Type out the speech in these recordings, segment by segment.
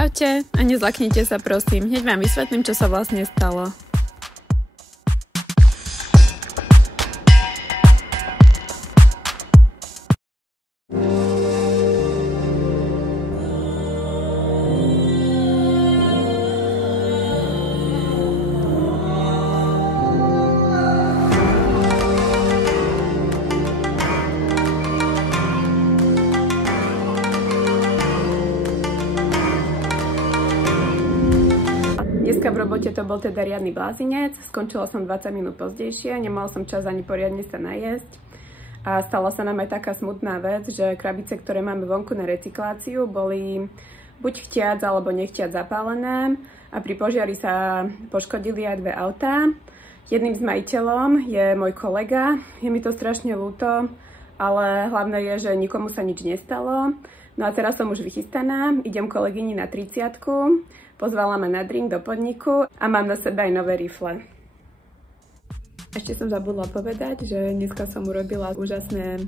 Čaute a nezlaknite sa prosím, hneď vám vysvetlím, čo sa vlastne stalo. Dneska v robote to bol teda riadny blázinec, skončila som 20 minút pozdejšie, nemala som čas ani poriadne sa najesť a stala sa nám aj taká smutná vec, že krabice, ktoré máme vonku na recykláciu, boli buď chtiac alebo nechtiac zapálené a pri požiari sa poškodili aj dve autá. Jedným z majiteľom je môj kolega, je mi to strašne ľúto, ale hlavné je, že nikomu sa nič nestalo. No a teraz som už vychystaná, idem kolegyni na 30-ku. Pozvala ma na drink do podniku a mám na sebe aj nové rifle. Ešte som zabudla povedať, že dneska som urobila úžasné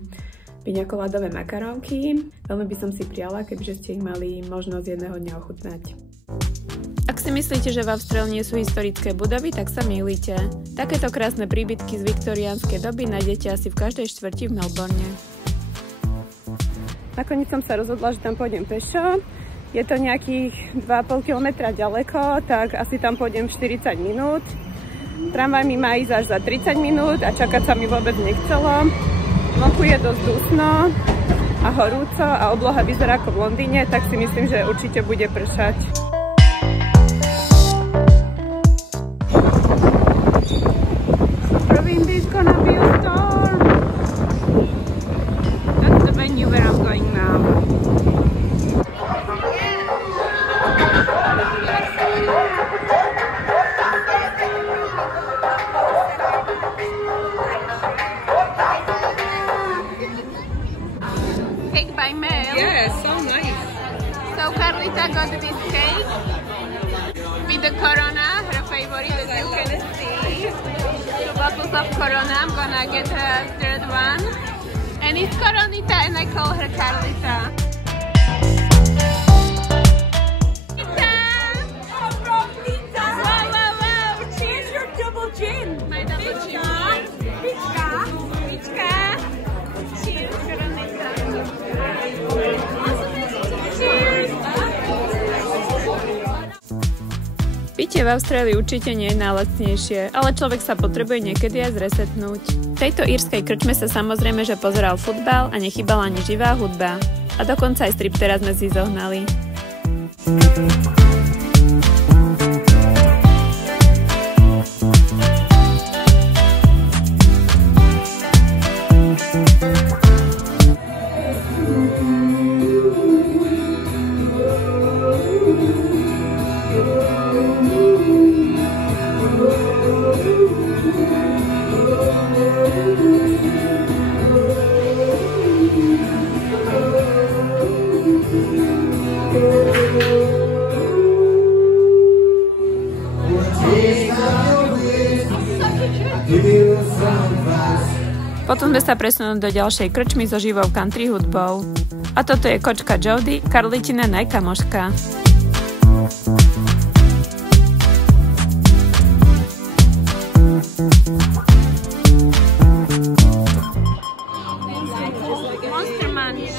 piňakoládové makarónky. Veľmi by som si priala, kebyže ste ich mali možnosť jedného dňa ochutnať. Ak si myslíte, že v Austrálii nie sú historické budovy, tak sa mýlite. Takéto krásne príbytky z viktoriánskej doby nájdete asi v každej štvrti v Melbourne. Nakoniec som sa rozhodla, že tam pôjdem pešo. Je to nejakých 2,5 km ďaleko, tak asi tam pôjdem 40 minút. Tramvaj mi má ísť až za 30 minút a čakať sa mi vôbec nechcelo. Vonku je dosť dusno a horúco a obloha vyzerá ako v Londýne, tak si myslím, že určite bude pršať. Praveen, there's gonna be a storm. That's the venue where I'm going now. Cake by mail. Yeah, so nice. So Carlita got this cake with the Corona, her favorite, as you can see. 2 bottles of Corona. I'm gonna get her third one. And it's Coronita and I call her Carlita. My double gin. Pička. Cheers, Coronita. Cheers. Pitie v Austrálii určite nie je najlacnejšie, ale človek sa potrebuje niekedy aj zresetnúť. V tejto írskej krčme sa samozrejme, že pozeral futbal a nechýbala ani živá hudba. A dokonca aj striptera sme si zohnali. Potom sme sa presunuli do ďalšej krčmy so živou country hudbou. A toto je kočka Jody, Karlitina najkamoška. Monster Munch.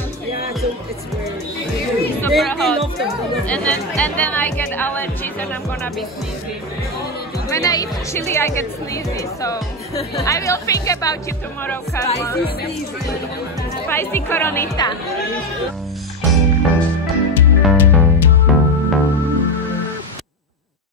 It's very super hot. And then I get allergies and I'm gonna be sneezing. When I eat chili, I get sneezy, so I will think about you tomorrow, Carla. Spicy Coronita.